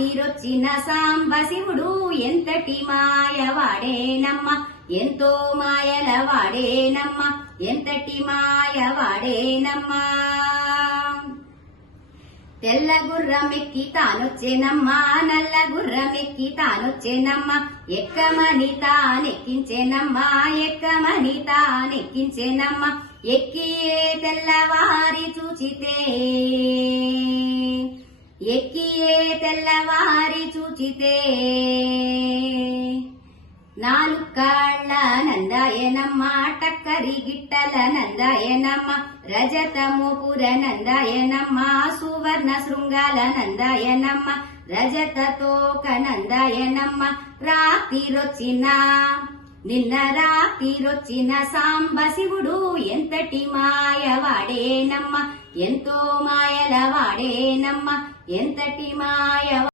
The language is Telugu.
రాతిరొచ్చిన సాంబశివుడు ఎంతటి మాయవాడేనమ్మ, ఎంతో మాయలవాడేనమ్మ, ఎంతటి మాయవాడేనమ్మ. తెల్ల గుర్రమెక్కి తానొచ్చేనమ్మా, నల్ల గుర్రమెక్కి తానొచ్చేనమ్మా, ఎక్కమని తానెక్కించేనమ్మా, ఎక్కమని తానెక్కించేనమ్మా. ఎక్కియే తెల్లవారి చూచితే, ఎక్కియే తెల్లవారి చూచితే, నాలుగు కాళ్ళ నందాయనమ్మ, టక్కరి గిట్టల నందాయనమ్మ, రజతమోపుర నందాయనమ్మ, సువర్ణ శృంగాల నందాయనమ్మ, రజత తోక నందాయనమ్మ. రాతిరొచ్చిన నిన్న రాతిరొచ్చిన సాంబశివుడు ఎంతటి మాయవాడేనమ్మ, ఎంతో మాయలవాడేనమ్మ, ఎంతటి మాయ